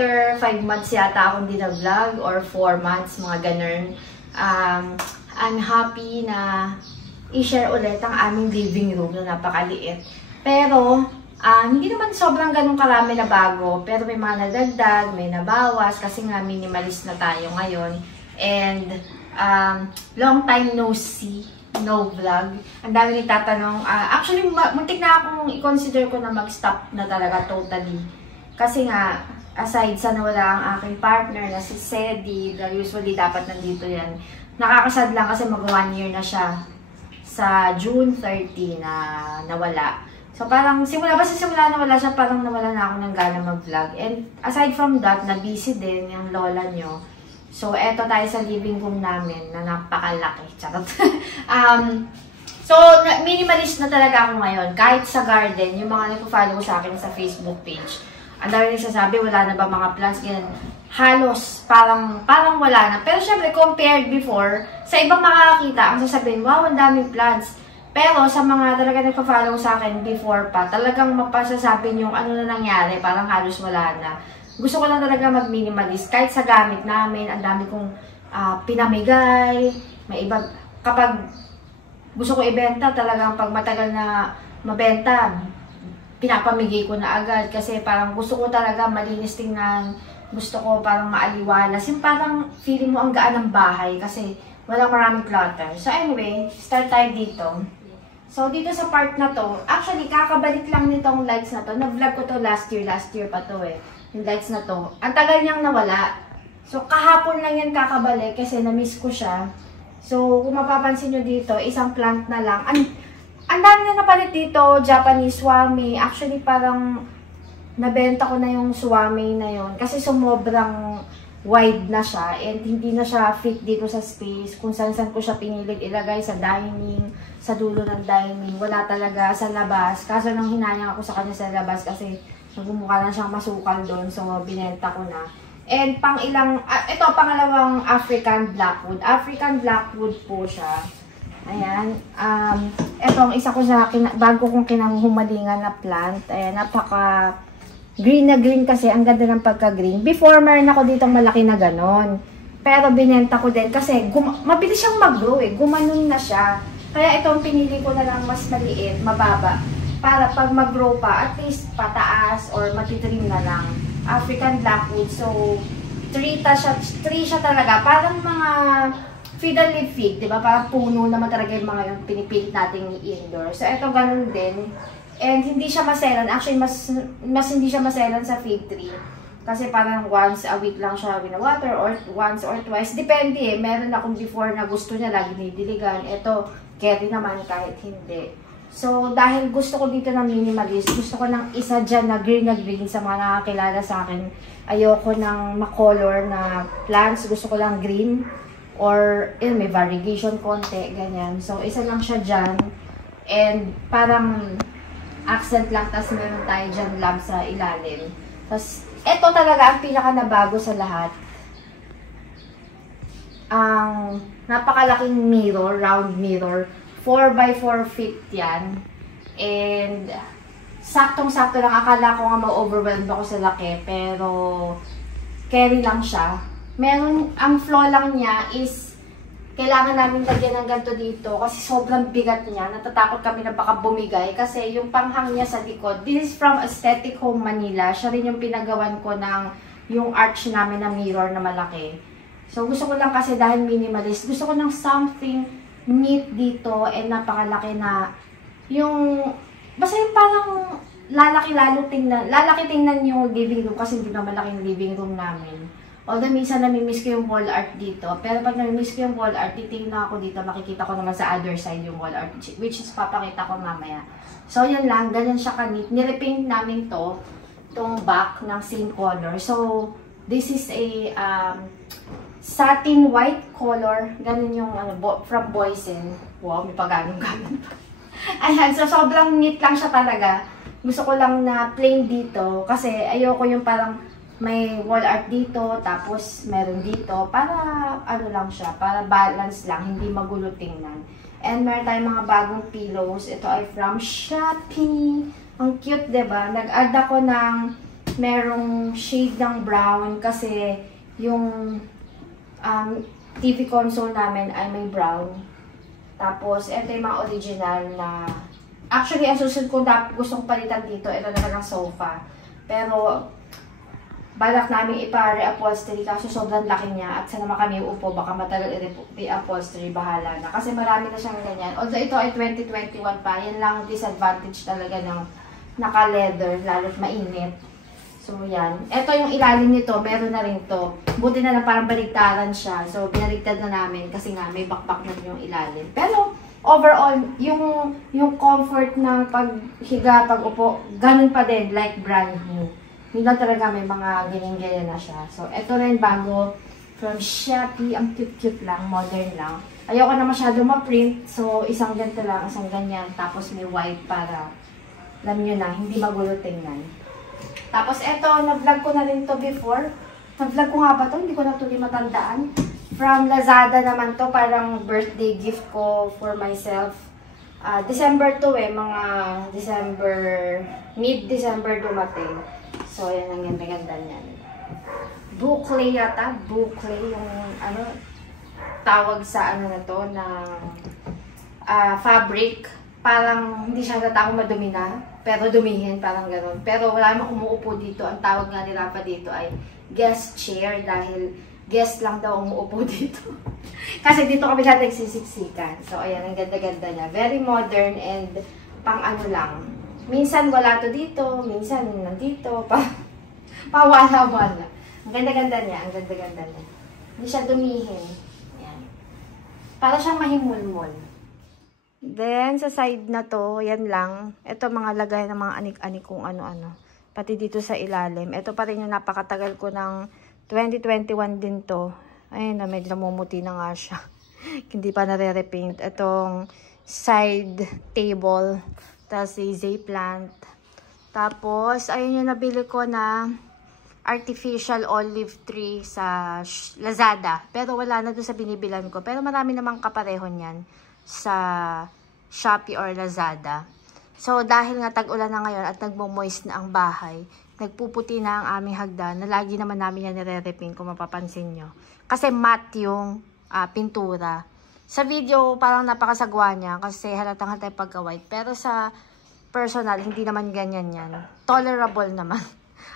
after 5 months yata akong dinavlog or 4 months, mga ganun. I'm happy na i-share ulit ang aming living room na napakaliit. Pero, hindi naman sobrang ganun karami na bago. Pero may mga nadagdag, may nabawas kasi nga minimalist na tayo ngayon. And, long time no see, no vlog. Ang dami nagtatanong. Actually, muntik na akong i-consider ko na mag-stop na talaga totally. Kasi nga, aside sa nawala ang aking partner na si Sedi, usually dapat nandito yan. Nakakasad lang kasi mag 1 year na siya sa June 30 na nawala. So parang simula nawala siya, parang nawala na ako ng gana mag-vlog. And aside from that, na-busy din yung lola nyo. So eto tayo sa living room namin na napakalaki. Charot. So minimalist na talaga ako ngayon. Kahit sa garden, yung mga nagpo-follow ko sa akin sa Facebook page, ang dami nagsasabi, wala na ba mga plants, ganyan. Halos, parang wala na. Pero syempre, compared before, sa ibang makakakita, ang sasabihin, wow, ang daming plants. Pero sa mga talaga nagpa-follow sa akin before pa, talagang mapasasabi yung ano na nangyari, parang halos wala na. Gusto ko lang talaga mag-minimalist. Kahit sa gamit namin, ang dami kong pinamigay. May iba, kapag gusto ko ibenta, talagang pag matagal na mabenta, pinapamigay ko na agad. Kasi parang gusto ko talaga malinis tingnan. Gusto ko parang maaliwalas. Yung parang feeling mo ang gaan ng bahay kasi walang maraming clutter. So anyway, start tayo dito. So dito sa part na to, actually kakabalik lang nitong lights na to. Na-vlog ko to last year pa to eh. Yung lights na to. Ang tagal niyang nawala. So kahapon lang yan kakabalik kasi na-miss ko siya. So kung mapapansin nyo dito, isang plant na lang. Ang dami na napalit dito, Japanese swami. Actually parang nabenta ko na yung swami na yon kasi sumobrang wide na siya and hindi na siya fit dito sa space. Kung saan ko siya pinilit ilagay sa dining, sa dulo ng dining, wala talaga sa labas. Kaso nang hinayang ako sa kanya sa labas kasi nagmumukha na siyang masukal doon, so binenta ko na. And ito pangalawang African Blackwood. African Blackwood po siya. Ayan. Etong isa ko sa bago kong kinanghumalingan na plant. Ayan, napaka green na green kasi, ang ganda ng pagka-green. Before, meron ako dito malaki na ganon. Pero binenta ko din kasi mabilis siyang mag-grow eh. Gumanon na siya. Kaya itong pinili ko na lang mas maliit, mababa. Para pag mag-grow pa, at least pataas or matitrim na lang. African Blackwood. So, tree siya talaga. Parang mga fiddle leaf fig, diba? Parang puno naman talaga yung mga yung pinipilit nating indoor. So, ito ganun din. And hindi siya maselan. Actually, mas hindi siya maselan sa fig tree. Kasi parang once a week lang siya wina-water or once or twice. Depende eh. Meron akong before na gusto niya lagi nidiligan. Ito, carry naman kahit hindi. So, dahil gusto ko dito ng minimalist, gusto ko ng isa dyan na green sa mga nakakilala sa akin. Ayoko ng makolor na plants. Gusto ko lang green. Or, may variegation konti, ganyan. So, isa lang siya dyan. And, parang accent lang, tapos meron tayo dyan lamp sa ilalim. Tapos, ito talaga ang pinaka nabago sa lahat. Ang napakalaking mirror, round mirror. 4x4 feet yan. And, saktong-sakto lang. Akala ko nga ma-overwhelmed ako sa laki, pero carry lang siya. Ang flaw lang niya is kailangan namin lagyan ng ganito dito kasi sobrang bigat niya. Natatakot kami na baka bumigay kasi yung panghang niya sa likod. This is from Aesthetic Home Manila. Siya rin yung pinagawan ko ng yung arch namin na mirror na malaki. So gusto ko lang kasi dahil minimalist, gusto ko ng something neat dito and napakalaki na yung basta yung parang lalaki tingnan yung living room kasi hindi na malaki yung living room namin. Although minsan namimiss ko yung wall art dito. Pero pag namimiss ko yung wall art, titingin na ako dito, makikita ko naman sa other side yung wall art, which is papakita ko mamaya. So, yun lang. Ganyan siya kanit. Nirepaint namin itong back ng same color. So, this is a satin white color. Ganun yung from Boysen. Wow, may paganong-ganon pa. Ayan, so sobrang neat lang siya talaga. Gusto ko lang na plain dito kasi ayoko yung parang may wall art dito, tapos meron dito, para ano lang siya, para balance lang, hindi magulo tingnan. And meron tayong mga bagong pillows. Ito ay from Shopee. Ang cute, diba? Nag-add ako ng merong shade ng brown kasi yung TV console namin ay may brown. Tapos, ito yung mga original na... Actually, ang susunod ko gustong palitan dito, ito na talagang sofa. Pero, balak namin ipa-reupholstery kaso sobrang laki niya at sana kami upo, baka matagal i-reupholstery, bahala na. Kasi marami na siyang ganyan. Although ito ay 2021 pa, yan lang disadvantage talaga ng naka-leather, lalo't mainit. So, yan. Ito yung ilalim nito, meron na rin to. Buti na lang parang baligtaran siya. So, binaligtad na namin kasi nga may bakbak na yung ilalim. Pero, overall, yung comfort ng paghiga, pag-upo, ganun pa din, like brand new. Hindi lang talaga may mga ganyan-ganyan na siya. So, ito na yung bago from Shopee. Ang cute-cute lang, modern lang. Ayoko na masyado ma-print. So, isang ganito lang, isang ganyan. Tapos may white para, alam nyo na, hindi magulo tingnan. Tapos ito, na-vlog ko na rin to before. Na-vlog ko nga ba to? Hindi ko na tuloy matandaan. From Lazada naman to, parang birthday gift ko for myself. December to mga December, mid-December dumating. So, yan ang ganda-ganda niyan. Boucle yata. Boucle yung tawag sa na to, na fabric. Parang hindi siya ako madumi na, pero dumihin, parang gano'n. Pero wala namang umuupo dito. Ang tawag nga nila pa dito ay guest chair dahil guest lang daw umuupo dito. Kasi dito kami lahat nagsisiksikan. So, ayan, ang ganda-ganda niya. Very modern and pang lang. Minsan wala to dito, minsan nandito, pawala-wala. Ang ganda-ganda niya, ang ganda-ganda niya. Hindi siya dumihin. Ayan. Para siyang mahimulmol. Then, sa side na to, yan lang. Ito mga lagay ng mga anik-anik kung ano-ano. Pati dito sa ilalim. Ito pa rin yung napakatagal ko ng 2021 din to. Ayun na, medyo namumuti na nga siya. Hindi pa nare-repaint. Itong side table. Tapos si plant. Tapos, ayun yung nabili ko na artificial olive tree sa Lazada. Pero wala na doon sa binibilan ko. Pero marami namang kapareho niyan sa Shopee or Lazada. So, dahil nga tag-ulan na ngayon at nagmo-moist na ang bahay, nagpuputi na ang aming hagdan na lagi naman namin yan nire-repaint kung mapapansin nyo. Kasi matte yung pintura. Sa video, parang napakasagwa niya kasi halatang-halatang pagka-white. Pero sa personal, hindi naman ganyan yan. Tolerable naman.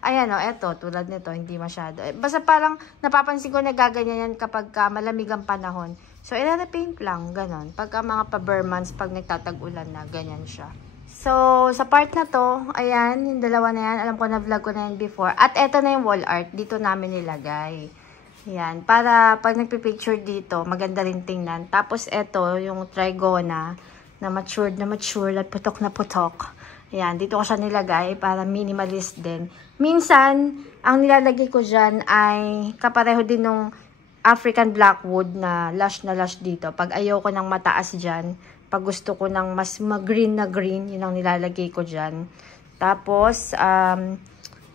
Ayan o, eto, tulad nito, hindi masyado. Basta parang napapansin ko na gaganyan yan kapag malamig ang panahon. So, i-repaint lang, ganon. Pagka mga pa-bare months, pag nagtatag-ulan na, ganyan siya. So, sa part na to, ayan, yung dalawa na yan. Alam ko na vlog ko na yan before. At eto na yung wall art. Dito namin nilagay. Ayan, para pag nagpipicture dito, maganda rin tingnan. Tapos eto, yung trigona, na matured at putok na putok. Ayan, dito ko siya nilagay para minimalist din. Minsan, ang nilalagay ko dyan ay kapareho din nung African Blackwood na lush dito. Pag ayoko ng mataas dyan, pag gusto ko ng mas mag-green na green, yun ang nilalagay ko dyan. Tapos,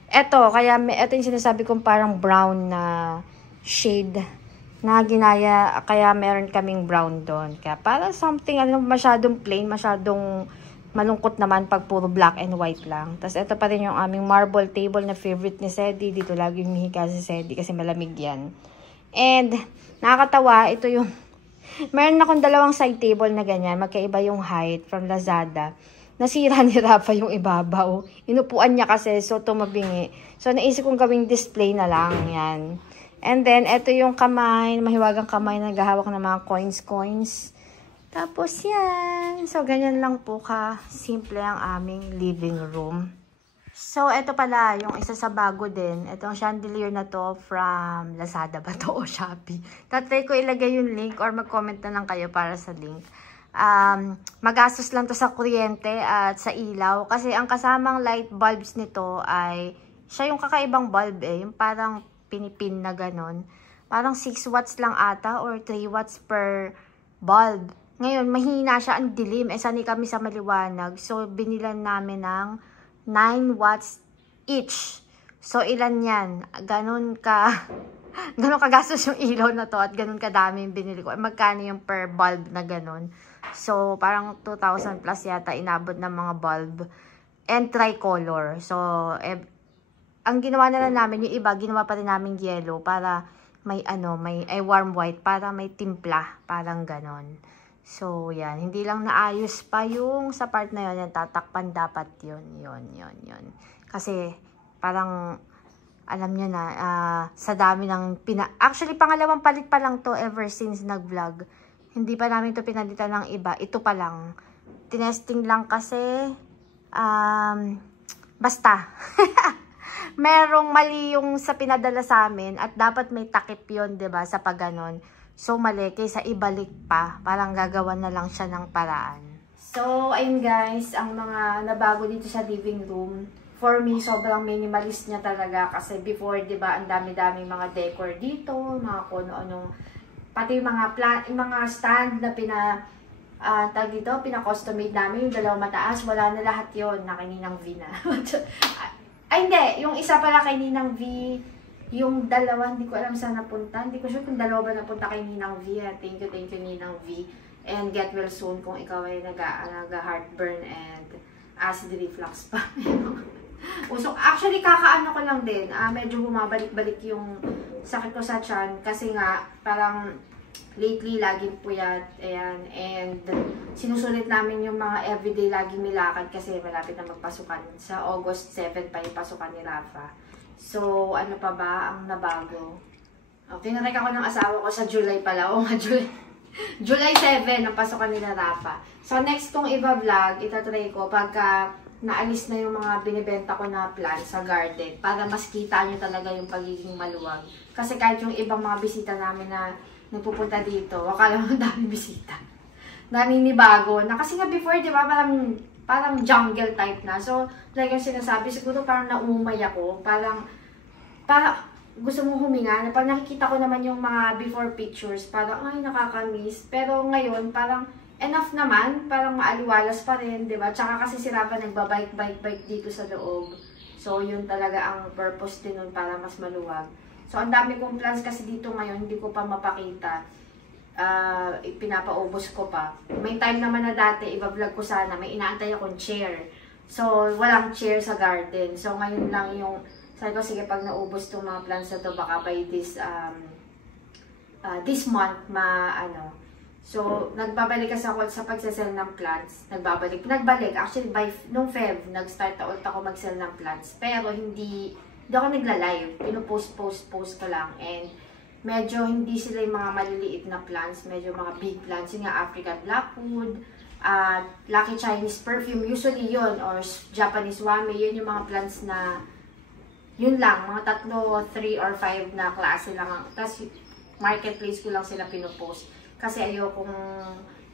eto yung sinasabi kong parang brown na shade na ginaya, kaya meron kaming brown doon. Kaya para something, masyadong plain, masyadong malungkot naman pag puro black and white lang. Tapos ito pa rin yung aming marble table na favorite ni Sedi. Dito lagi humihiga si Sedi kasi malamig yan. And, nakakatawa, ito yung, meron akong dalawang side table na ganyan, magkaiba yung height from Lazada. Nasira ni Rafa yung ibabaw. Inupuan niya kasi, so tumabingi. So, naisip kong gawing display na lang, yan. And then, ito yung kamay, mahiwagang kamay na naghahawak ng mga coins. Tapos, yan. So, ganyan lang po simple ang aming living room. So, ito pala, yung isa sa bago din. Itong chandelier na to from Lazada ba to o Shopee? Tatry ko ilagay yung link or mag-comment na lang kayo para sa link. Magastos lang to sa kuryente at sa ilaw. Kasi ang kasamang light bulbs nito ay, siya yung kakaibang bulb yung parang pinipin na ganon. Parang 6 watts lang ata or 3 watts per bulb. Ngayon, mahina siya, ang dilim. Sanay kami sa maliwanag. So, binilan namin ng 9 watts each. So, ilan yan? Ganon kagastos yung ilaw na to at ganon kadami yung binili ko. Magkano yung per bulb na ganon? So, parang 2,000 plus yata inabot ng mga bulb. And tricolor. So, ang ginawa na lang namin, yung iba, ginawa pa rin namin yellow para may warm white, para may timpla, parang ganon. So, yan. Hindi lang naayos pa yung sa part na yun, yung tatakpan dapat yun. Kasi, parang, alam nyo na, sa dami ng actually, pangalawang palit pa lang to ever since nag-vlog. Hindi pa namin to pinalitan ng iba. Ito pa lang. Tinesting lang kasi, basta. Merong mali yung sa pinadala sa amin at dapat may takip yun, 'di ba, sa pagganon. So mali kaysa ibalik pa, parang gagawan na lang siya ng paraan. So ayun guys, ang mga nabago dito sa living room, for me sobrang minimalist niya talaga kasi before, 'di ba, ang dami-daming mga decor dito, mga kuno-anong pati mga mga stand na tag dito, pina-custom made namin, yung dalawang mataas, wala na lahat yon na kaninang V na. Ay, hindi. Yung isa pala kay Ninang V, yung dalawa, hindi ko alam saan napunta. Hindi ko sure kung dalawa ba napunta kay Ninang V. Thank you, Ninang V. And get well soon kung ikaw ay nag-heartburn and acid reflux pa. So, actually, kakaano ko lang din. Medyo bumabalik-balik yung sakit ko sa tiyan. Kasi nga, parang lately, laging puyat. Ayan. And sinusulit namin yung mga everyday laging milakad kasi malapit na magpasukan. Sa August 7 pa yung pasukan ni Rafa. So, ano pa ba ang nabago? Tinarek ako ng asawa ko sa July pala. O nga, July 7 ang pasukan nila Rafa. So, next kong iba-vlog, itatry ko pagka naalis na yung mga binibenta ko na plants sa garden para mas kita nyo talaga yung pagiging maluwag. Kasi kahit yung ibang mga bisita namin na nagpupunta dito, akala mo daming bisita. Naninibago na kasi nga before, di ba, parang jungle type na. So, like yung sinasabi, siguro parang naumay ako. Parang gusto mong huminga. Pag nakikita ko naman yung mga before pictures, parang, ay, nakakamiss. Pero ngayon, parang enough naman. Parang maaliwalas pa rin, di ba? Tsaka kasi si Rafa nagbabike dito sa loob. So, yun talaga ang purpose din nun para mas maluwag. So, ang dami kong plans kasi dito ngayon, hindi ko pa mapakita. Pinapaubos ko pa. May time naman na dati, iba-vlog ko sana, may inaantay akong chair. So, walang chair sa garden. So, ngayon lang yung, sabi ko, sige, pag naubos itong mga plants na to, baka by this month, So, nagbabalik kasi ako sa pagsasell ng plants. Nagbalik. Actually, nung Feb, nag-start ulit ako mag-sell ng plants. Pero, hindi ako nagla-live. Pinupost ko lang. And, medyo hindi sila yung mga maliliit na plants. Medyo mga big plants. Yung nga, African Blackwood, Lucky Chinese Perfume. Usually yun. Or Japanese Wame. Yun yung mga plants na, yun lang. Mga 3, 3 or 5 na klase lang. Tapos, marketplace ko lang sila pinupost. Kasi ayokong,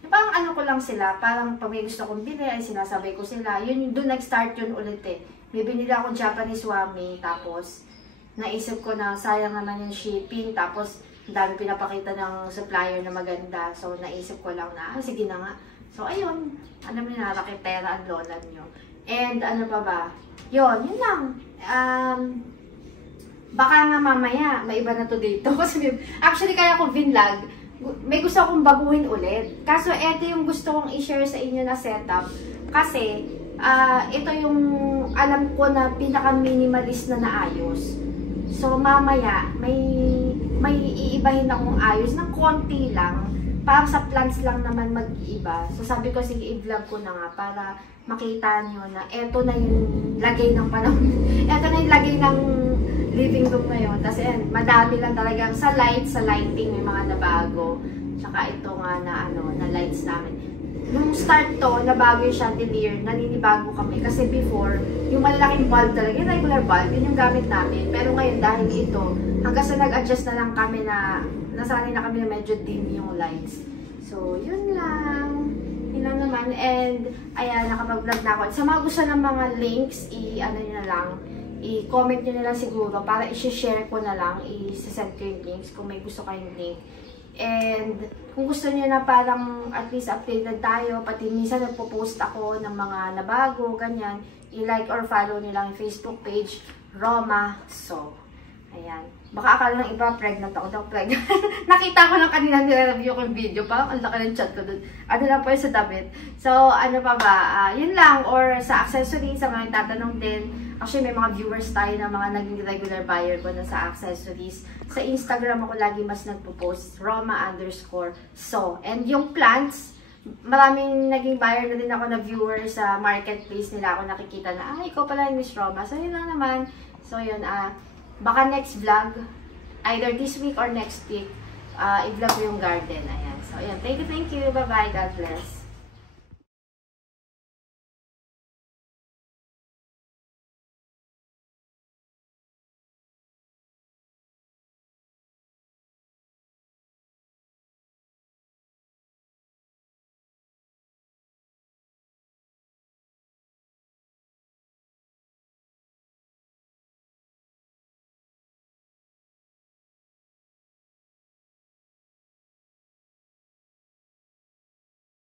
parang ano ko lang sila. Parang pag may gusto kong bili, ay sinasabay ko sila. Yun, doon nag-start yun ulit eh. May binili akong Japanese Wame, tapos naisip ko na sayang naman yung shipping, tapos dami pinapakita ng supplier na maganda. So, naisip ko lang na, sige na nga. So, ayun, alam niyo na, raketera ang lola nyo. And, ano pa ba? Yun lang. Baka nga mamaya, may iba na to dito. Kasi, actually, kaya ko vinlog, may gusto akong baguhin ulit. Kaso, eto yung gusto kong i-share sa inyo na setup. Kasi, ito yung alam ko na pinaka-minimalist na naayos. So, mamaya, may iibahin akong ayos ng konti lang. Para sa plants lang naman mag-iiba. So, sabi ko, sige, i-vlog ko na nga para makita nyo na eto na yung lagay ng panahon. Eto na yung lagay ng living room ngayon. Tapos, madami lang talagang sa lighting, may mga nabago. Tsaka ito nga na lights namin. Nung start to, nabago yung chandelier, naninibago kami. Kasi before, yung malalaking bulb talaga, yung regular bulb, yun yung gamit namin. Pero ngayon, dahil ito, hanggang sa nag-adjust na lang kami na, nasanay na kami na medyo dim yung lights. So, yun lang. Yun lang naman. And, ayan, nakapag-vlog na ako. Sa mga gusto ng mga links, i-comment nyo na lang siguro para i-share ko na lang, i-send ko yung links kung may gusto kayong link. And, kung gusto niyo na parang at least updated tayo, pati minsan nagpo-post ako ng mga nabago, ganyan, i-like or follow niyo lang yung Facebook page, Roma So. Ayan. Baka akala ng iba, pregnant ako daw, pregnant. Nakita ko lang kanina nire-review ko yung video, parang ang laki ng chat ko dun. Ano lang po yung sa damit. So, ano pa ba? Yun lang, or sa accessories, sa mga tatanong din, Actually, may mga viewers tayo na mga naging regular buyer ko na sa accessories. Sa Instagram ako lagi mas nagpo-post, Roma_so. And yung plants, maraming naging buyer na din ako na viewer sa marketplace nila ako nakikita na, ikaw pala yung Miss Roma. So, yun lang naman. So, yun, baka next vlog, either this week or next week, i-vlog ko yung garden. Ayan. So, ayan. Thank you. Bye-bye. God bless.